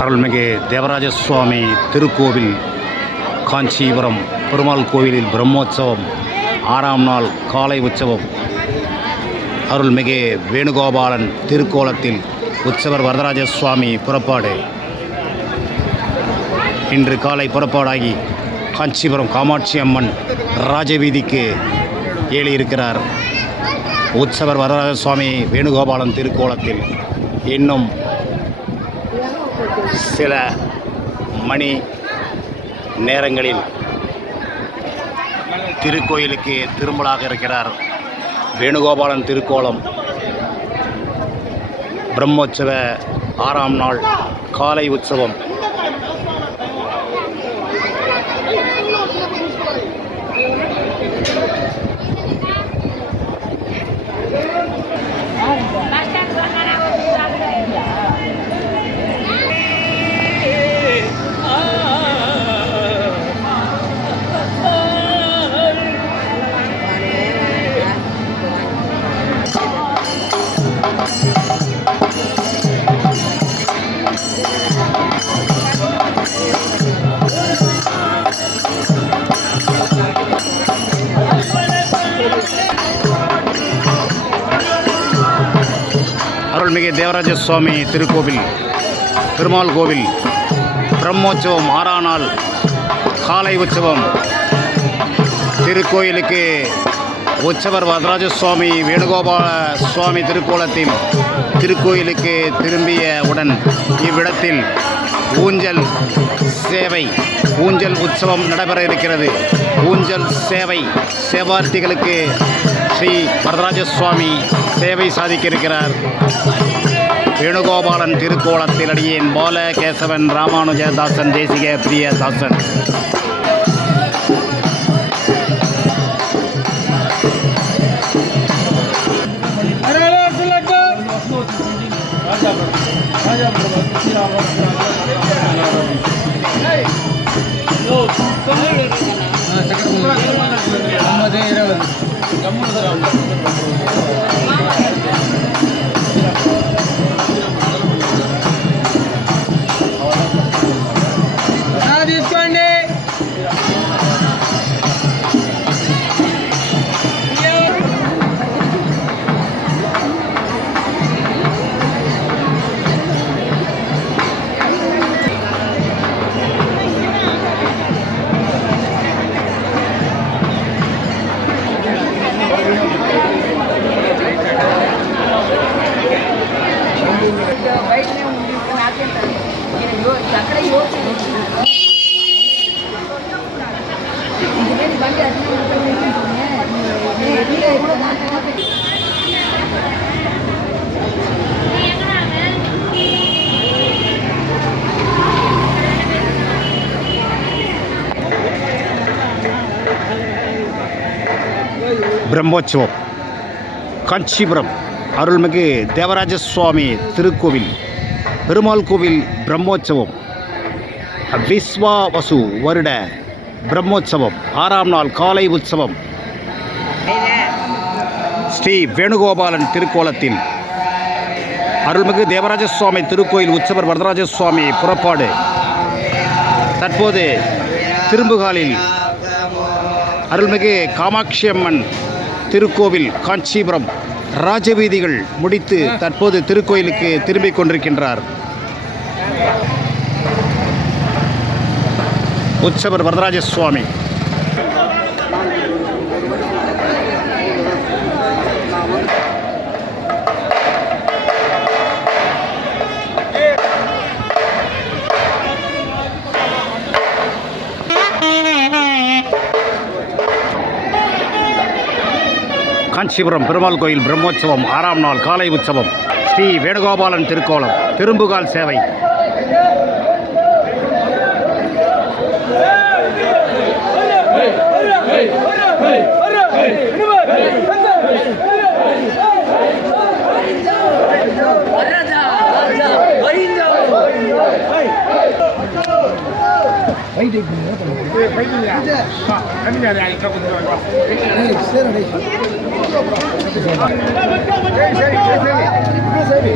அருள்மிகு தேவராஜ சுவாமி திருக்கோவில் காஞ்சிபுரம் பெருமாள் கோவிலில் பிரம்மோற்சவம் 6ஆம் நாள் காலை உற்சவம். அருள்மிகு வேணுகோபாலன் திருக்கோலத்தில் உற்சவர் வரதராஜ சுவாமி புறப்பாடு. இன்று காலை புறப்பாடாகி காஞ்சிபுரம் காமாட்சி அம்மன் ராஜவீதிக்கு ஏறியிருக்கிறார். உற்சவர் வரதராஜ சுவாமி வேணுகோபாலன் திருக்கோலத்தில் இன்னும் சில மணி நேரங்களில் திருக்கோயிலுக்கு திரும்பலாக இருக்கிறார். வேணுகோபாலன் திருக்கோலம் பிரம்மோற்சவ 6ஆம் நாள் காலை உற்சவம். அருள்மிகு தேவராஜ சுவாமி திருக்கோவில் பெருமாள் கோவில் பிரம்மோற்சவம் 6ஆம் நாள் காலை உற்சவம். திருக்கோயிலுக்கு உற்சவர் வரதராஜ சுவாமி வேணுகோபால சுவாமி திருக்கோலத்தில் திருக்கோயிலுக்கு திரும்பியவுடன் இவ்விடத்தில் ஊஞ்சல் சேவை ஊஞ்சல் உற்சவம் நடைபெற இருக்கிறது. ஊஞ்சல் சேவை சேவார்த்திகளுக்கு ஸ்ரீ வரதராஜ சுவாமி சேவை சாதிக்க இருக்கிறார். வேணுகோபாலன் திருக்கோலத்தில் அடியேன் பால கேசவன் ராமானுஜதாசன் தேசிக பிரியதாசன். பிரம்மோற்சவம் காஞ்சிபுரம் அருள்மிகு தேவராஜ சுவாமி திருக்கோவில் பெருமாள் கோவில் பிரம்மோற்சவம் விஸ்வாவசு வருட பிரம்மோற்சவம் 6ஆம் நாள் காலை உற்சவம். ஸ்ரீ வேணுகோபாலன் திருக்கோலத்தில் அருள்மிகு தேவராஜ சுவாமி திருக்கோயில் உற்சவர் வரதராஜ சுவாமி புறப்பாடு. தற்போது திரும்புகாலில் அருள்மிகு காமாட்சி அம்மன் திருக்கோவில் காஞ்சிபுரம் ராஜவீதிகள் முடித்து தற்போது திருக்கோயிலுக்கு திரும்பிக் கொண்டிருக்கின்றார். உற்சவர் வரதராஜ சுவாமி. காஞ்சிபுரம் பெருமாள் கோயில் பிரம்மோற்சவம் 6ஆம் நாள் காலை உற்சவம். ஸ்ரீ வேணுகோபாலன் திருக்கோலம் திரும்புகால் சேவை. சரி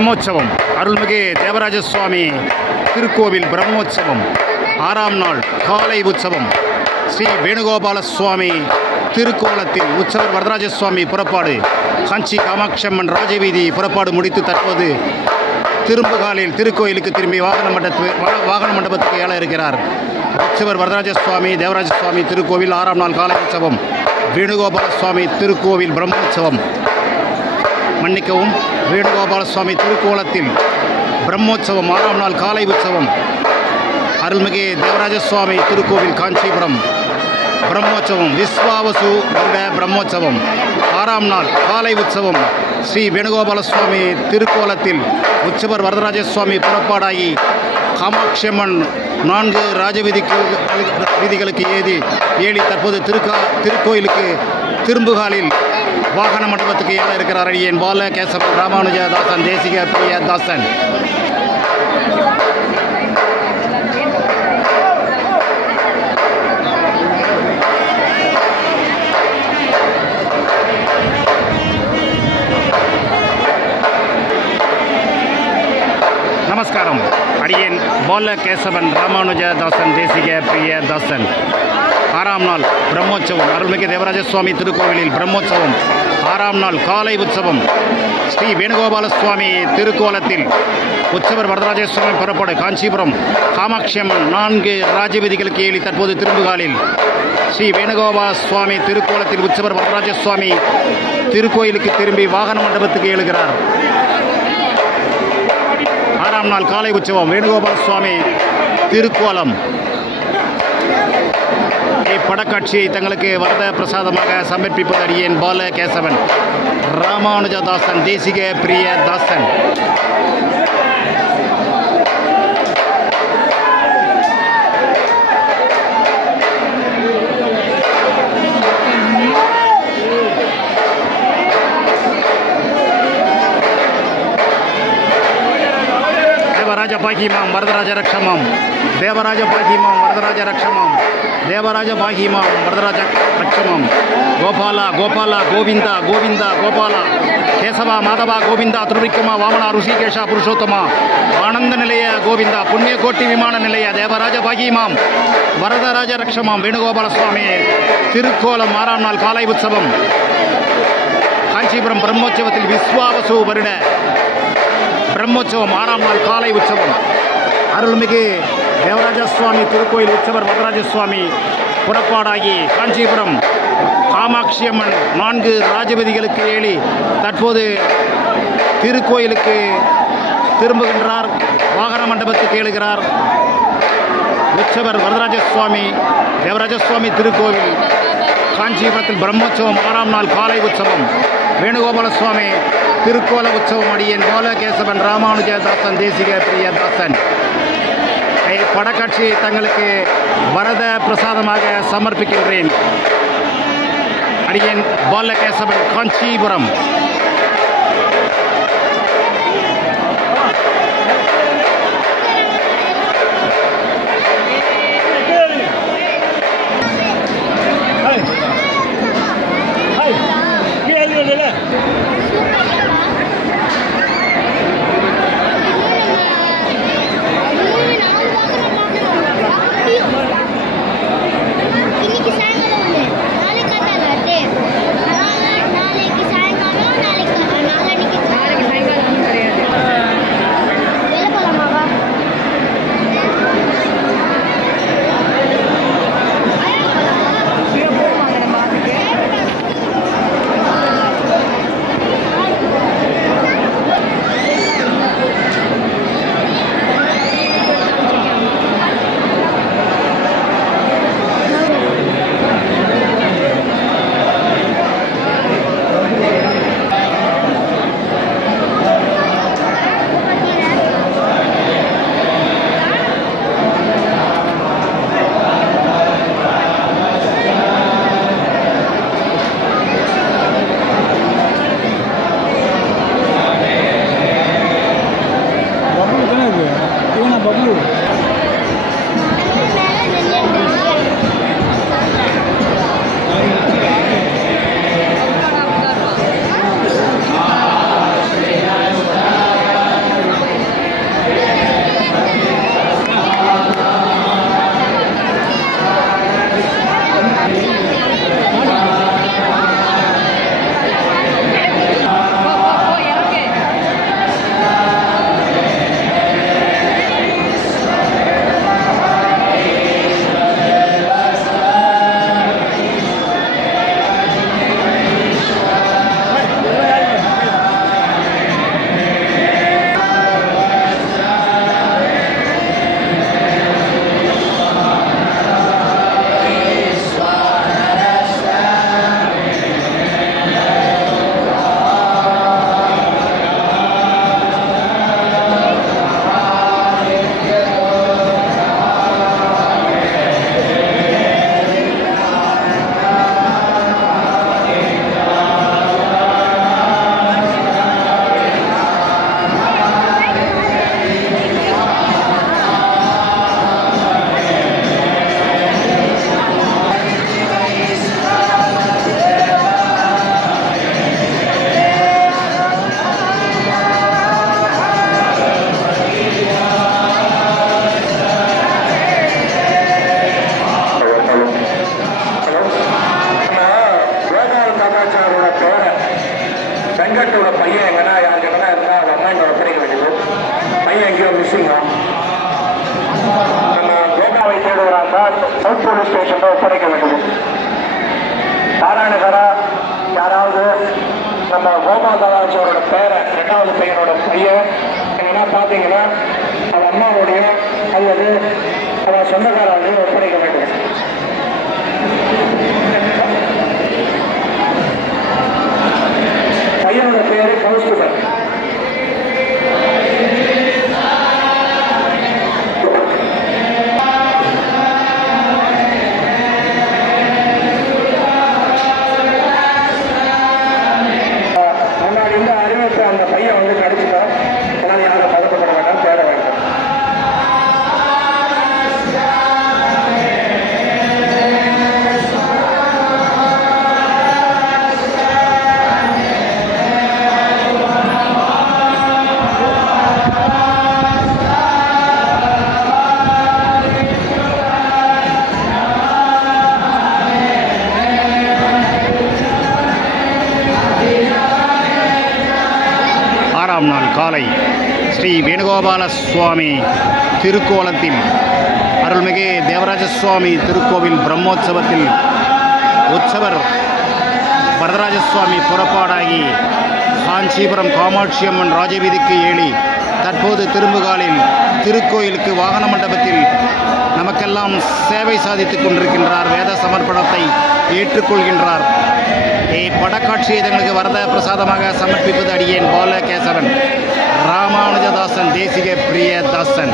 பிரம்மோற்சவம் அருள்மிகு தேவராஜ சுவாமி திருக்கோவில் பிரம்மோற்சவம் 6ஆம் நாள் காலை உற்சவம் ஸ்ரீ வேணுகோபால சுவாமி திருக்கோலத்தில் உற்சவர் வரதராஜ சுவாமி புறப்பாடு காஞ்சி காமாட்சியம்மன் ராஜவீதி புறப்பாடு முடித்து தற்போது திரும்புகாலில் திருக்கோயிலுக்கு திரும்பி வாகன மண்டபத்துக்கு ஏழ இருக்கிறார். உற்சவர் வரதராஜ சுவாமி தேவராஜ சுவாமி திருக்கோவில் 6ஆம் நாள் காலை உற்சவம் வேணுகோபால சுவாமி திருக்கோவில் பிரம்மோற்சவம் மன்னிக்கவும் வேணுகோபால சுவாமி திருக்கோலத்தில் பிரம்மோற்சவம் 6ஆம் நாள் காலை உற்சவம் அருள்மிகு தேவராஜ சுவாமி திருக்கோவில் காஞ்சிபுரம் பிரம்மோற்சவம் விஸ்வாவசு வருட பிரம்மோற்சவம் 6ஆம் நாள் காலை உற்சவம் ஸ்ரீ வேணுகோபால சுவாமி திருக்கோலத்தில் உற்சவர் வரதராஜ சுவாமி புறப்பாடாகி காமாட்சியம்மன் 4 வீதிகளுக்கு ஏறி தற்போது திருக்கோயிலுக்கு திரும்புகாலில் வாகன மண்டபத்துக்கு ஏற இருக்கிறார். என் பால கேசவன் ராமானுஜதாசன் தேசிக பிரியதாசன். நமஸ்காரம். அடியேன் பால கேசவன் ராமானுஜதாசன் தேசிக பிரியதாசன். 6ஆம் நாள் பிரம்மோற்சவம் அருள்மிகு தேவராஜ சுவாமி திருக்கோவிலில் பிரம்மோற்சவம் 6ஆம் நாள் காலை உற்சவம் ஸ்ரீ வேணுகோபால சுவாமி திருக்கோலத்தில் உற்சவர் வரதராஜ சுவாமி புறப்பாடு காஞ்சிபுரம் காமாட்சியம்மன் 4 ராஜவீதிகளுக்கு ஏறி தற்போது திரும்புகாலில் ஸ்ரீ வேணுகோபால சுவாமி திருக்கோலத்தில் உற்சவர் வரதராஜ சுவாமி திருக்கோயிலுக்கு திரும்பி வாகன மண்டபத்துக்கு எழுகிறார். 6ஆம் நாள் காலை உற்சவம் வேணுகோபால சுவாமி திருக்கோலம். இப்படக்காட்சியை தங்களுக்கு வரத பிரசாதமாக சமர்ப்பிப்பது அடியேன் பால கேசவன் ராமானுஜதாசன் தேசிக பிரியதாசன். தேவராஜ பாகிமாம் வரதராஜ ரக்ஷமாம் தேவராஜ பாகிமாம் வரதராஜ ரக்ஷமாம் தேவராஜ பாகிமாம் வரதராஜ ரக்ஷமாம் கோபாலா கோபாலா கோவிந்தா கோவிந்தா கோபாலா கேசவா மாதவா கோவிந்தா திருவிக்ரமா வாமனா ருஷிகேஷா புருஷோத்தமா ஆனந்த நிலைய கோவிந்தா புண்ணியகோட்டி விமான நிலைய தேவராஜ பாகிமாம் வரதராஜ ரக்ஷமாம் வேணுகோபால சுவாமி திருக்கோலம் 6ஆம் நாள் காலை உற்சவம் காஞ்சிபுரம் பிரம்மோற்சவத்தில் விஸ்வாவசு வருட பிரம்மோற்சவம் 6ஆம் நாள் காலை உற்சவம் அருள்மிகு தேவராஜ சுவாமி திருக்கோயில் உற்சவர் வரதராஜ சுவாமி புறப்பாடாகி காஞ்சிபுரம் காமாட்சியம்மன் 4 ராஜவீதிகளுக்கு ஏறி தற்போது திருக்கோயிலுக்கு திரும்புகின்றார். வாகன மண்டபத்துக்கு ஏழுகிறார். உற்சவர் வரதராஜ சுவாமி தேவராஜ சுவாமி திருக்கோவில் காஞ்சிபுரத்தில் பிரம்மோற்சவம் 6ஆம் நாள் காலை உற்சவம் வேணுகோபால சுவாமி திருக்கோல உற்சவம் அடியேன் பால கேசவன் ராமானுஜதாசன் தேசிக பிரியதாசன். படக்காட்சியை தங்களுக்கு வரத பிரசாதமாக சமர்ப்பிக்கின்றேன். அடியேன் பால கேசவன் காஞ்சிபுரம். இன்னைக்கு சாயங்காலம் கோபாலாச்சாரோட பேர வெங்கட்டோட பையன் எங்கன்னா யாருக்கிட்டனா இருந்தால் அவங்க அம்மா இங்கே ஒப்படைக்க வேண்டியது. பையன் எங்கேயோ மிஸ்ஸிங்க. நம்ம கோபாவை தேடுகிறாங்க சவுத் போலீஸ் ஸ்டேஷனில் ஒப்படைக்க வேண்டியது. நாராயணகரா யாராவது நம்ம கோபாலாச்சாரோட பேர ரெண்டாவது பையனோட பையன் என்னன்னா பார்த்தீங்கன்னா அவன் அம்மாவுடைய அல்லது அவன் சொந்தக்காராலையும் ஒப்படைக்க வேண்டும். பையனோட பேரு கௌஸ்துபன். முன்னாடி இந்த அறிவிப்பு அந்த பையன் வந்து கிடைச்சிட்டோம். அதனால யாரும் பதக்கப்பட வேண்டாம், தேட வேண்டாம். ஆறாம் நாள் காலை ஸ்ரீ வேணுகோபால சுவாமி திருக்கோலத்தில் அருள்மிகு தேவராஜ சுவாமி திருக்கோவில் பிரம்மோற்சவத்தில் உற்சவர் வரதராஜ சுவாமி புறப்பாடாகி காஞ்சிபுரம் காமாட்சி அம்மன் ராஜவீதிக்கு ஏழி தற்போது திரும்புகாலில் திருக்கோயிலுக்கு வாகன மண்டபத்தில் நமக்கெல்லாம் சேவை சாதித்துக் கொண்டிருக்கின்றார். வேத சமர்ப்பணத்தை ஏற்றுக்கொள்கின்றார். படக்காட்சி இதங்களுக்கு வரத பிரசாதமாக சமர்ப்பிப்பது அடியேன் பாலகேசவன் ராமானுஜதாசன் தேசிக பிரியதாசன்.